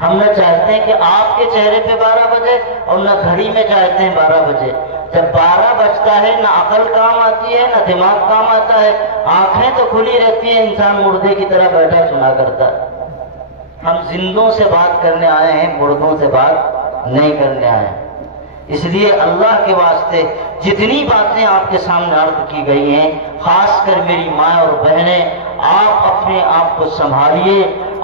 ہم نہ چاہتے ہیں کہ آپ کے چہرے پہ 12 بجے اور نہ گھڑی میں چاہتے ہیں 12 بجے. جب 12 بجتا ہے نہ عقل کام آتی ہے نہ دماغ کام آتا ہے, آنکھیں تو کھلی رہتی ہیں, انسان مردے کی طرح بیٹھا سنا کرتا ہے. ہم زندوں سے بات کرنے آئے ہیں, مردوں سے بات نہیں کرنے آئے ہیں. اس لیے اللہ کے واسطے جتنی باتیں آپ کے سامنے عرض کی گئی ہیں, خاص کر میری ماں اور بہنیں, آپ اپنے آپ کو سنبھالیے.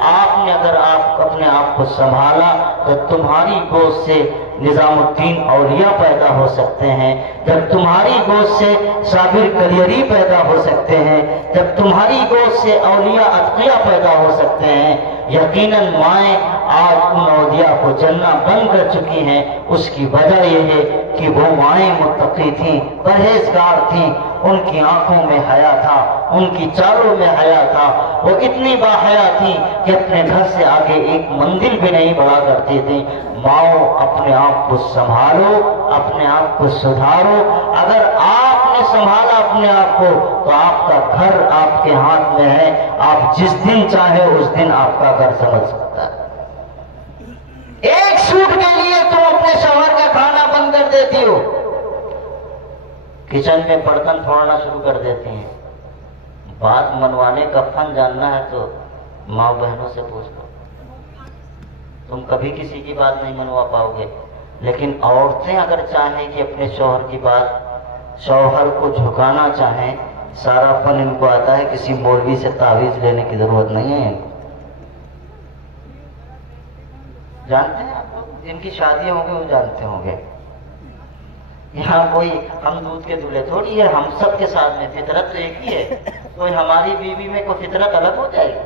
آپ نے اگر آپ اپنے آپ کو سنبھالا تو تمہاری گود سے نظام الدین اولیاء پیدا ہو سکتے ہیں. جب تمہاری گود سے صابر کلیری پیدا ہو سکتے ہیں, جب تمہاری گود سے اولیاء اتقیاء پیدا ہو سکتے ہیں, یقیناً مائیں آج ان اولیاء کو جنہ بند کر چکی ہیں. اس کی وجہ یہ ہے کہ وہ مائیں متقی تھیں, پرہیزگار تھیں, ان کی آنکھوں میں حیا تھا, ان کی چالوں میں حیا تھا. وہ اتنی باحیا تھی کہ اپنے گھر سے آگے ایک مندر بھی نہیں بڑھا کرتی تھی. ماؤں, اپنے آپ کو سنبھالو, اپنے آپ کو سدھارو. اگر آپ نے سنبھالا اپنے آپ کو تو آپ کا گھر آپ کے ہاتھ میں ہے. آپ جس دن چاہے اس دن آپ کا گھر سمجھ سکتا ہے. ایک سوٹ کے لیے تم اپنے شوہر کا کھانا بند کر دیتی ہو, کچن میں برتن پھوڑنا شروع کر دیتی ہیں. بات منوانے کا فن جاننا ہے تو ماں بہنوں سے پوچھ لو, تم کبھی کسی کی بات نہیں منوا پاؤ گے. لیکن عورتیں اگر چاہیں کہ اپنے شوہر کی بات, شوہر کو جھکانا چاہیں, سارا فن ان کو آتا ہے. کسی مولوی سے تعویذ لینے کی ضرورت نہیں ہے. جانتے ہیں آپ لوگ جن کی شادیاں ہوں گے وہ جانتے ہوں گے. یہاں کوئی ہم دودھ کے دلہے تھوڑی ہے, ہم سب کے ساتھ میں فطرت تو ایک ہی ہے. کوئی ہماری بیوی میں کوئی فطرت الگ ہو جائے گی؟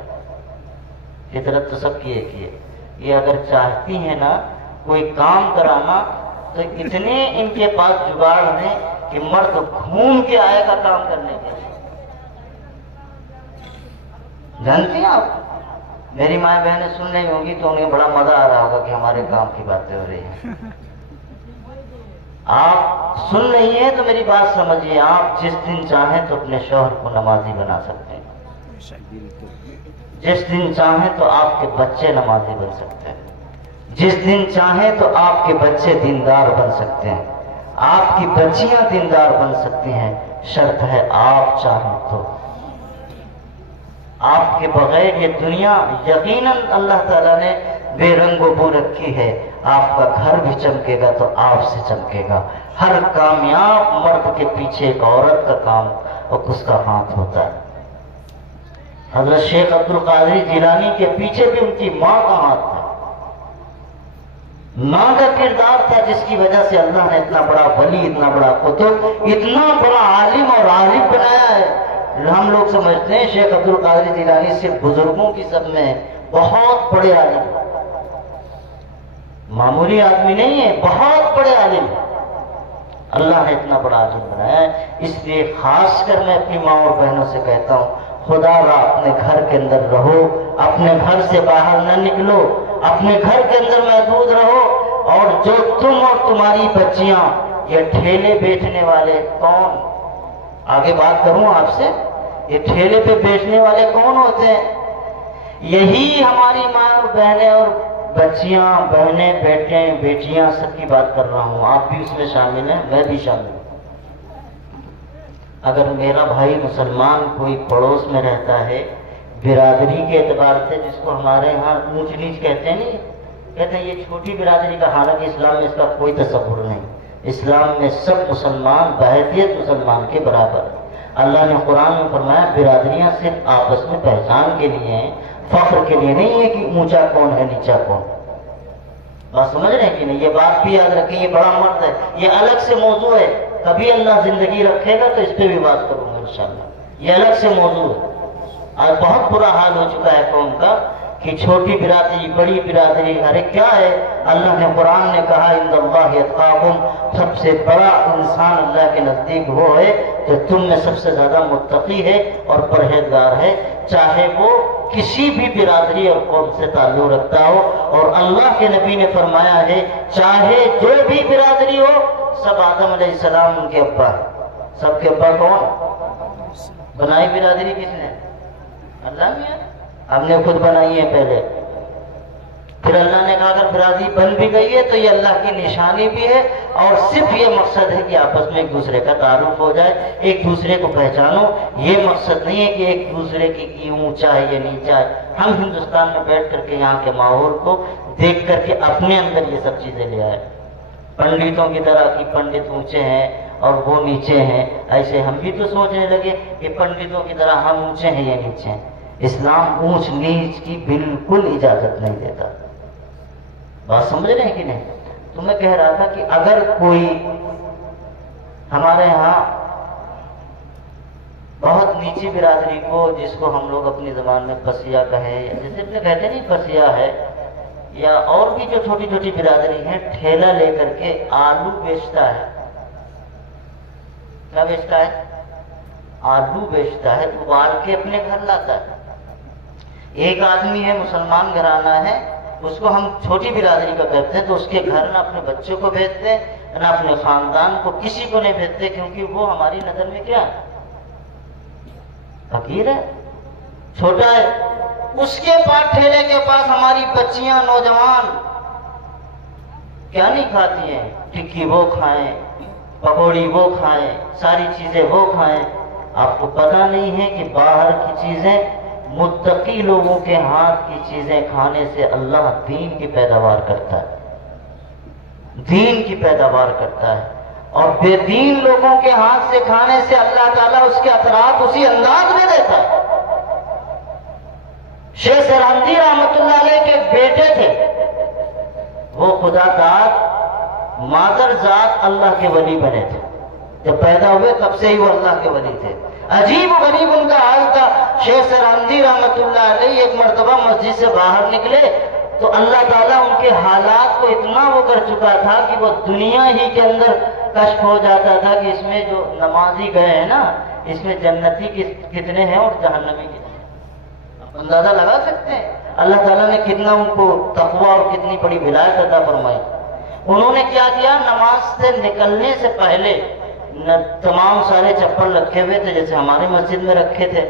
فطرت تو سب کی ایک ہی ہے. یہ اگر چاہتی ہیں نا کوئی کام کرانا تو اتنے ان کے پاس جگاڑ ہیں کہ مرد گھوم کے آئے گا کام کرنے کے لیے. جانتے ہیں آپ, میری ماں بہنیں سن رہی ہوں گی تو انہیں بڑا مزہ آ رہا ہوگا کہ ہمارے کام کی باتیں ہو رہی ہیں. آپ سن رہی ہیں تو میری بات سمجھیے, آپ جس دن چاہیں تو اپنے شوہر کو نمازی بنا سکتے ہیں. جس دن چاہیں تو آپ کے بچے نمازی بن سکتے ہیں. جس دن چاہیں تو آپ کے بچے دیندار بن سکتے ہیں. آپ کی بچیاں دیندار بن سکتی ہیں. شرط ہے آپ چاہیں تو. آپ کے بغیر یہ دنیا یقیناً اللہ تعالیٰ نے بے رنگ و بو رکھی ہے. آپ کا گھر بھی چمکے گا تو آپ سے چمکے گا. ہر کامیاب مرد کے پیچھے ایک عورت کا کام اور اس کا ہاتھ ہوتا ہے. حضرت شیخ عبد القادر جیلانی کے پیچھے بھی ان کی ماں کا ہاتھ تھا. ماں کا کردار تھا جس کی وجہ سے اللہ نے اتنا بڑا ولی, اتنا بڑا قطب, اتنا بڑا عالم اور عارف بنایا ہے. ہم لوگ سمجھتے ہیں شیخ عبد القادر جیلانی صرف بزرگوں کی سب میں بہت بڑے عالم, معمولی آدمی نہیں ہے, بہت بڑے عالم. اللہ نے اتنا بڑا عالم بنایا ہے. اس لیے خاص کر میں اپنی ماں اور بہنوں سے کہتا ہوں, خدا را اپنے گھر کے اندر رہو, اپنے گھر سے باہر نہ نکلو, اپنے گھر کے اندر محدود رہو. اور جو تم اور تمہاری بچیاں یہ ٹھیلے بیچنے والے کون, آگے بات کروں آپ سے, یہ ٹھیلے پہ بیچنے والے کون ہوتے ہیں؟ یہی ہماری ماں اور بہنیں اور بچیاں, بہنیں, بیٹے, بیٹیاں, سب کی بات کر رہا ہوں. آپ بھی اس میں شامل ہیں, میں بھی شامل ہوں. اگر میرا بھائی مسلمان کوئی پڑوس میں رہتا ہے, برادری کے اعتبار سے, جس کو ہمارے ہاں اونچ نیچ کہتے ہیں, نہیں کہتے ہیں یہ چھوٹی برادری کا, حالانکہ اسلام میں اس کا کوئی تصور نہیں. اسلام میں سب مسلمان بحیثیت مسلمان کے برابر ہیں. اللہ نے قرآن میں فرمایا برادریاں صرف آپس میں پہچان کے لیے ہیں, فخر کے لیے نہیں ہے کہ اونچا کون ہے نیچا کون. بات سمجھ رہے ہیں کہ نہیں؟ یہ بات بھی یاد رکھیں, یہ بڑا مرد ہے, یہ الگ سے موضوع ہے. کبھی اللہ زندگی رکھے گا تو اس پہ بھی بات کروں گا انشاءاللہ. یہ الگ سے موضوع ہے. آج بہت برا حال ہو چکا ہے قوم کا کہ چھوٹی برادری, بڑی برادری, ارے کیا ہے؟ اللہ نے قرآن نے کہا عند اللہ اتقاکم, سب سے بڑا انسان اللہ کے نزدیک وہ ہے جو تم میں سب سے زیادہ متقی ہے اور پرہیزگار ہے, چاہے وہ کسی بھی برادری اور قوم سے تعلق رکھتا ہو. اور اللہ کے نبی نے فرمایا ہے چاہے جو بھی برادری ہو, سب آدم علیہ السلام ان کے ابا ہے. سب کے ابا کون بنائی برادری؟ کس نے؟ اللہ نے. ہم نے خود بنائی ہے پہلے. پھر اللہ نے کہا اگر برادری بن بھی گئی ہے تو یہ اللہ کی نشانی بھی ہے، اور صرف یہ مقصد ہے کہ آپس میں ایک دوسرے کا تعارف ہو جائے، ایک دوسرے کو پہچانو۔ یہ مقصد نہیں ہے کہ ایک دوسرے کی یہ اونچا ہے یہ نیچا ہے۔ ہم ہندوستان میں بیٹھ کر کے یہاں کے ماحول کو دیکھ کر کے اپنے اندر یہ سب چیزیں لے آئے، پنڈتوں کی طرح کہ پنڈت اونچے ہیں اور وہ نیچے ہیں، ایسے ہم بھی تو سوچنے لگے کہ پنڈتوں کی طرح ہم اونچے ہیں یا نیچے ہیں۔ اسلام اونچ نیچ کی بالکل اجازت نہیں دیتا۔ بات سمجھ رہے ہیں کہ نہیں؟ تو میں کہہ رہا تھا کہ اگر کوئی ہمارے ہاں بہت نیچی برادری کو، جس کو ہم لوگ اپنی زبان میں پسیا کہیں، جیسے اپنے کہتے نہیں پسیا ہے، یا اور بھی جو چھوٹی چھوٹی برادری ہیں، ٹھیلا لے کر کے آلو بیچتا ہے، کیا بیچتا ہے؟ آلو بیچتا ہے، ابال کے اپنے گھر لاتا ہے۔ ایک آدمی ہے مسلمان گھرانہ ہے، اس کو ہم چھوٹی برادری کا کہتے ہیں، تو اس کے گھر نہ اپنے بچوں کو بھیجتے ہیں نہ اپنے خاندان کو، کسی کو نہیں بھیجتے، کیونکہ وہ ہماری نظر میں کیا ہے؟ فقیر ہے، چھوٹا ہے۔ اس کے پاس ٹھیلے کے پاس ہماری بچیاں نوجوان کیا نہیں کھاتی ہیں؟ ٹکی وہ کھائیں، پکوڑی وہ کھائیں، ساری چیزیں وہ کھائیں۔ آپ کو پتہ نہیں ہے کہ باہر کی چیزیں، متقی لوگوں کے ہاتھ کی چیزیں کھانے سے اللہ دین کی پیداوار کرتا ہے، دین کی پیداوار کرتا ہے، اور بے دین لوگوں کے ہاتھ سے کھانے سے اللہ تعالیٰ اس کے اثرات اسی انداز میں دیتا ہے۔ شیخ سرہندی رحمت اللہ علیہ کے بیٹے تھے، وہ خدا داد مادر ذات اللہ کے ولی بنے تھے، جب پیدا ہوئے تب سے ہی وہ اللہ کے ولی تھے۔ عجیب و غریب ان کا حال تھا۔ شیخ سرہندی رحمت اللہ علیہ ایک مرتبہ مسجد سے باہر نکلے تو اللہ تعالیٰ ان کے حالات کو اتنا وہ کر چکا تھا کہ وہ دنیا ہی کے اندر کشف ہو جاتا تھا کہ اس میں جو نمازی گئے ہیں نا، اس میں جنتی کتنے ہیں اور جہنمی کتنے ہیں، اندازہ لگا سکتے ہیں اللہ تعالیٰ نے کتنا ان کو تقویٰ اور کتنی بڑی ولایت عطا فرمائی۔ انہوں نے کیا کیا، نماز سے نکلنے سے پہلے تمام سارے چپل رکھے ہوئے تھے جیسے ہماری مسجد میں رکھے تھے،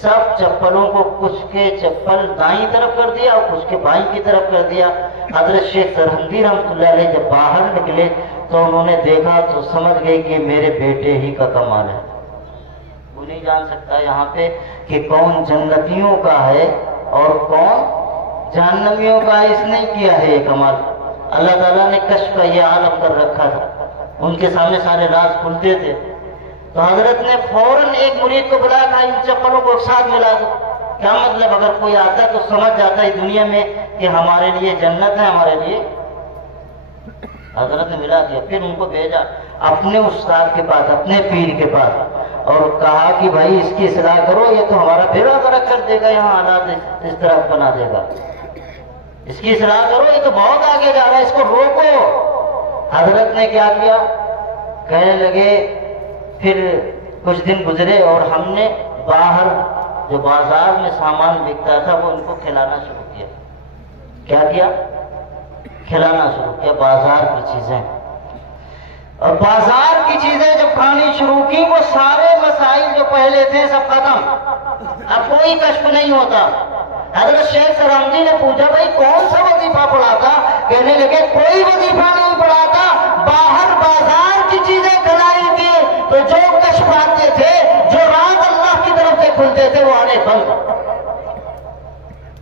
سب چپلوں کو کچھ کے چپل دائیں طرف کر دیا اور کچھ کے بائیں کی طرف کر دیا۔ حضرت شیخ سرہندی رحمۃ اللہ علیہ جب باہر نکلے تو انہوں نے دیکھا تو سمجھ گئے کہ میرے بیٹے ہی کا کمال ہے۔ وہ نہیں جان سکتا یہاں پہ کہ کون جنتیوں کا ہے اور کون جہنمیوں کا، اس نے کیا ہے یہ کمال۔ اللہ تعالیٰ نے کشف کا یہ عالم کر رکھا تھا، ان کے سامنے سارے راز کھلتے تھے۔ تو حضرت نے فوراً ایک مرید کو بلایا کہ ان چپلوں کو ایک ساتھ ملا دو۔ کیا مطلب، اگر کوئی آتا تو سمجھ جاتا ہے دنیا میں کہ ہمارے لیے جنت ہے، ہمارے لیے۔ حضرت نے ملا دیا، پھر ان کو بھیجا اپنے استاد کے پاس، اپنے پیر کے پاس، اور کہا کہ بھائی اس کی اصلاح کرو، یہ تو ہمارا بیڑا غرق کر دے گا، یہاں حالات اس طرح بنا دے گا، اس کی اصلاح کرو، یہ تو بہت آگے جا رہا ہے، اس کو روکو۔ حضرت نے کیا کیا، کہنے لگے، پھر کچھ دن گزرے اور ہم نے باہر جو بازار میں سامان بکتا تھا وہ ان کو کھلانا شروع کیا۔ کیا کیا؟ کھلانا شروع کیا بازار کی چیزیں۔ اور بازار کی چیزیں جب کھانی شروع کی، وہ سارے مسائل جو پہلے تھے سب ختم، اب کوئی کشف نہیں ہوتا۔ حضرت شیخ سرہندی نے پوچھا بھائی کون سا وظیفہ پڑھاتا؟ کہنے لگے کوئی وظیفہ نہیں پڑھاتا، باہر بازار کی چیزیں کھلائی تھی تو جو کشف آتے تھے، جو راز اللہ کی طرف سے کھلتے تھے وہ آنے بند۔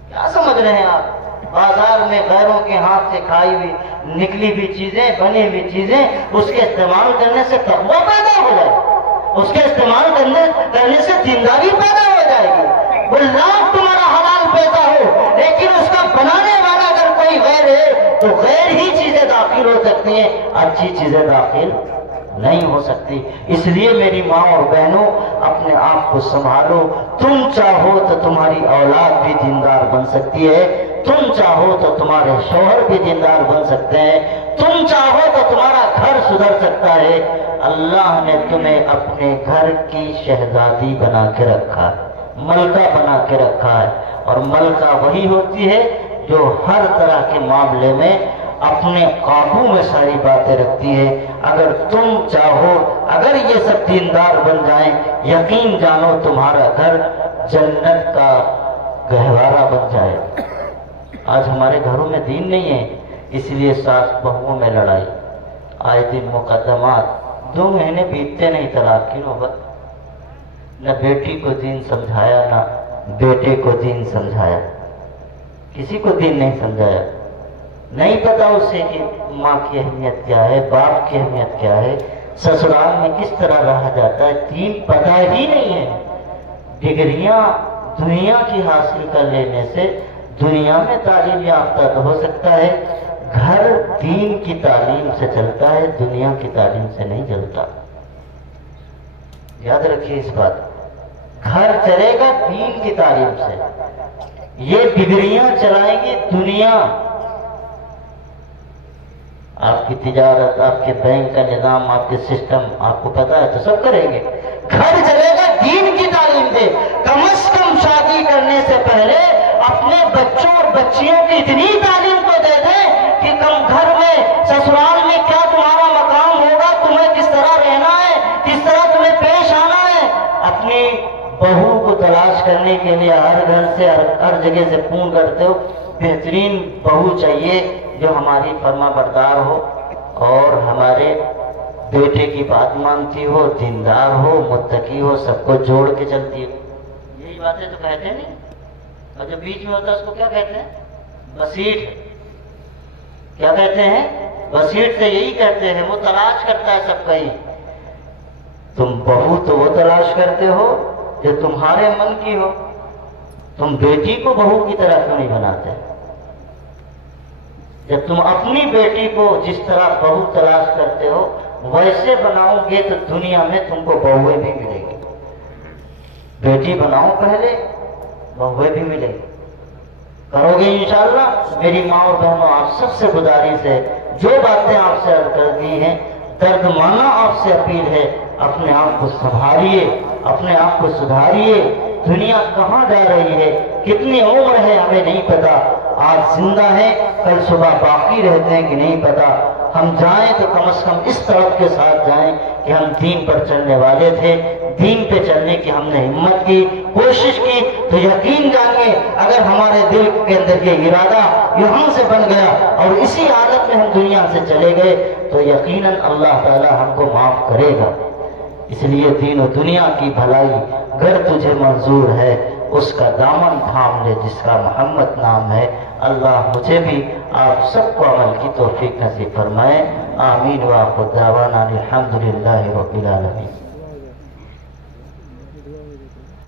کیا سمجھ رہے ہیں آپ؟ بازار میں غیروں کے ہاتھ سے کھائی ہوئی نکلی ہوئی چیزیں، بنی ہوئی چیزیں، اس کے استعمال کرنے سے تقویٰ پیدا ہو جائے گی، اس کے استعمال کرنے سے دینداری پیدا ہو جائے گی۔ وہ لاکھ تمہارا حلال پیدا ہو، لیکن اس کا بنانے والا اگر کوئی غیر ہے تو غیر ہی چیزیں داخل ہو سکتی ہیں، اچھی چیزیں داخل نہیں ہو سکتی۔ اس لیے میری ماں اور بہنوں، اپنے آپ کو سنبھالو۔ تم چاہو تو تمہاری اولاد بھی دیندار بن سکتی ہے، تم چاہو تو تمہارے شوہر بھی دیندار بن سکتے ہیں، تم چاہو تو تمہارا گھر سدھر سکتا ہے۔ اللہ نے تمہیں اپنے گھر کی شہزادی بنا کے رکھا ہے، ملکہ بنا کے رکھا ہے، اور ملکہ وہی ہوتی ہے جو ہر طرح کے معاملے میں اپنے قابو میں ساری باتیں رکھتی ہے۔ اگر تم چاہو، اگر یہ سب دیندار بن جائیں، یقین جانو تمہارا گھر جنت کا گہوارہ بن جائے، آج ہمارے گھروں میں دین نہیں ہے، اس لیے ساس بہوؤں میں لڑائی، آئے دن مقدمات، 2 مہینے بیتتے نہیں طلاق کی نوبت۔ نہ بیٹی کو دین سمجھایا، نہ بیٹے کو دین سمجھایا، کسی کو دین نہیں سمجھایا۔ نہیں پتا اسے کہ ماں کی اہمیت کیا ہے، باپ کی اہمیت کیا ہے، سسرال میں کس طرح رہا جاتا ہے، دین پتہ ہی نہیں ہے۔ ڈگریاں دنیا کی حاصل کر لینے سے دنیا میں تعلیم یافتہ تو ہو سکتا ہے، گھر دین کی تعلیم سے چلتا ہے، دنیا کی تعلیم سے نہیں چلتا۔ یاد رکھیے اس بات، گھر چلے گا دین کی تعلیم سے، یہ ڈگریاں چلائیں گے دنیا۔ آپ کی تجارت، آپ کے بینک کا نظام، آپ کے سسٹم آپ کو پتا ہے تو سب کریں گے۔ گھر چلے گا دین کی تعلیم سے۔ کم از کم شادی کرنے سے پہلے اپنے بچوں اور بچیوں کی اتنی تعلیم کو دے دیں کہ کم گھر میں، سسرال میں کیا تمہارا مقام ہوگا، تمہیں کس طرح رہنا ہے، کس طرح تمہیں پیش آنا ہے۔ اپنی بہو کو تلاش کرنے کے لیے ہر گھر سے، ہر جگہ سے فون کرتے ہو، بہترین بہو چاہیے جو ہماری فرما بردار ہو اور ہمارے بیٹے کی بات مانتی ہو، دیندار ہو، متقی ہو، سب کو جوڑ کے چلتی ہو۔ یہی باتیں تو کہتے نہیں، اور جو بیچ میں ہوتا ہے اس کو کیا کہتے ہیں؟ بسیٹ۔ کیا کہتے ہیں؟ بسیٹ سے یہی کہتے ہیں، وہ تلاش کرتا ہے سب کہیں۔ تم بہو تو وہ تلاش کرتے ہو جو تمہارے من کی ہو، تم بیٹی کو بہو کی طرح کیوں نہیں بناتے؟ جب تم اپنی بیٹی کو جس طرح بہو تلاش کرتے ہو ویسے بناؤ گے تو دنیا میں تم کو بہویں بھی ملے گی۔ بیٹی بناؤ پہلے، بہویں بھی ملے گی۔ کرو گے انشاءاللہ؟ میری ماں اور بہنوں، آپ سب سے گزارش ہے، جو باتیں آپ سے عرض کر دی ہیں، درد مانا آپ سے اپیل ہے، اپنے آپ کو سنبھالیے، اپنے آپ کو سدھاریے۔ دنیا کہاں جا رہی ہے، کتنی عمر ہے ہمیں نہیں پتا، آج زندہ ہے کل صبح باقی رہتے ہیں کہ نہیں پتا۔ ہم جائیں تو کم از کم اس طرف کے ساتھ جائیں کہ ہم دین پر چلنے والے تھے، دین پہ چلنے کی ہم نے ہمت کی، کوشش کی، تو یقین جانیے اگر ہمارے دل کے اندر یہ ارادہ یہاں سے بن گیا اور اسی حالت میں ہم دنیا سے چلے گئے تو یقیناً اللہ تعالی ہم کو معاف کرے گا۔ اس لیے دین و دنیا کی بھلائی گر تجھے منظور ہے، اس کا دامن تھام لے جس کا محمد نام ہے۔ اللہ مجھے بھی آپ سب کو عمل کی توفیق نصیب فرمائے۔ آمین۔ وآخر دعوانا الحمدللہ رب العالمین۔